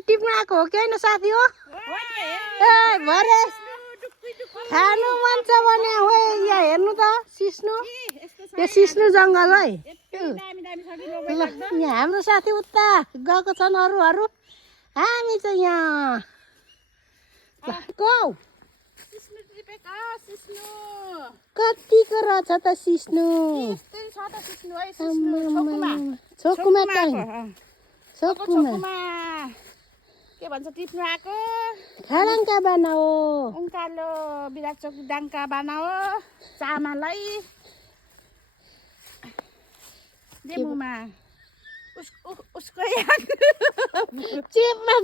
टिप्नु आएको हो कि होइन साथी हो ए भरे खानु मन छ भने हो यहाँ हेर्नु त सिस्नु यो सिस्नु जङ्गल है ल यहाँ हाम्रो साथी उता गएको छन् अरूहरू हामी चाहिँ यहाँ गौ कतिको रहेछ त सिस्नु छोकुमा छोकुमा के भन्छ टिप्नु आएको खाडाङ्का बनाओ उकालो बिराचोक डाङ्का बनाओ चामलै देमुमा उसको चेपमा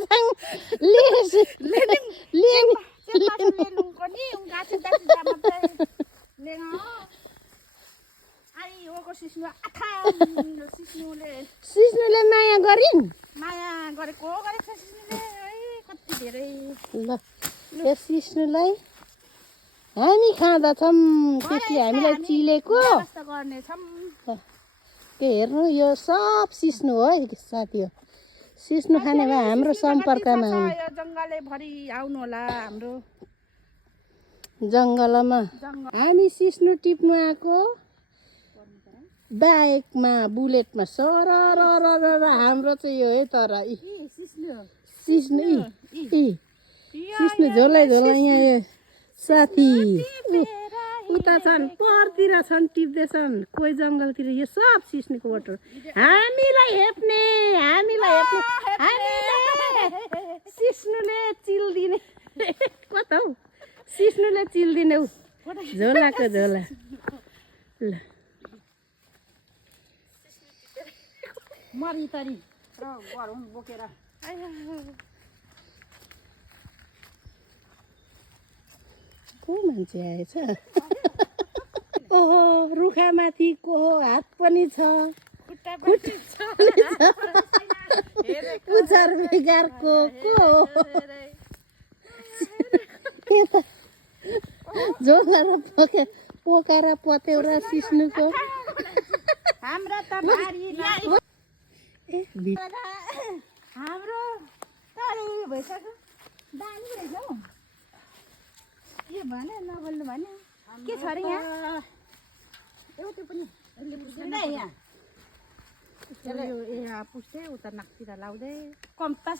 सिस्नुले माया गरिन् माया गरेको गरेछ सिस्नुले कति धेरै ल यो सिस्नुलाई हामी खाँदछौँ त्यसले हामीलाई चिलेको गर्नेछौँ के हेर्नु यो सब सिस्नु हो साथी हो सिस्नु खाने भए हाम्रो सम्पर्कमा आउनु जङ्गलै भरि आउनु होला हाम्रो जङ्गलमा हामी सिस्नु टिप्नु आएको बाइकमा बुलेटमा सरर हाम्रो चाहिँ यो है तर सिस्नु सिस्नु झोलै झोला यहाँ साथी उता छन् परतिर छन् टिप्दैछन् कोही जङ्गलतिर यो सब सिस्नुको बोटो हामीलाई हेप्ने सिस्नुले चिल्दिने कता हौ सिस्नुले चिल्दिने हौ झोलाको झोला ल मरि तरी र गरौँ बोकेर को मान्छे आएछ ओहो रुखामाथि को हात पनि छ पुच्छर बेगारको को झोला र पोका र पत्याउ र सिस्नुको हाम्रो त हाम्रो तरी भइसक्यो दामी रहेछ हौ के भने नबोल्नु भने के छ अरे यहाँ एउटा पनि यहाँ पुस्दै उता नाकतिर लाउँदै कम्ता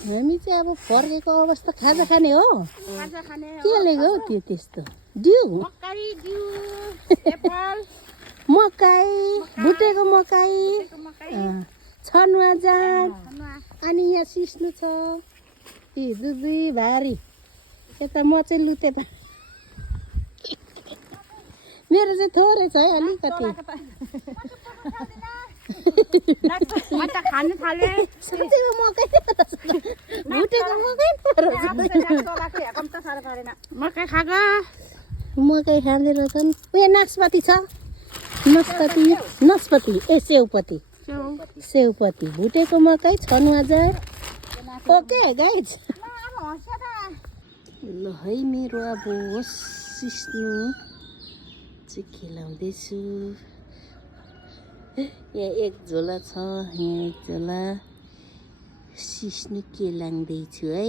हामी चाहिँ अब फर्केको अवस्था खाजा खाने हो खाजा खाने के लेख्यो हौ त्यो त्यस्तो दिउ मकै दिउ एप्पल मकै भुटेको मकै छनुवा जाँड अनि यहाँ सिस्नु छ ती दुई भारी यता म चाहिँ लुते मेरो चाहिँ थोरै छ है अलिकति खानु थाले साँच्चैको मकै भुटेको मकै खाएको मकै खाँदै रहेछन् उयो नास्पाती छ नस्पति ए सेउपती भुटेको मकै छनुवा जाँड ओके गाइज ल है मेरो अब सिस्नु चाहिँ खेलाउँदैछु यहाँ एक झोला छ यहाँ एक झोला सिस्नु खेलाउँदैछु है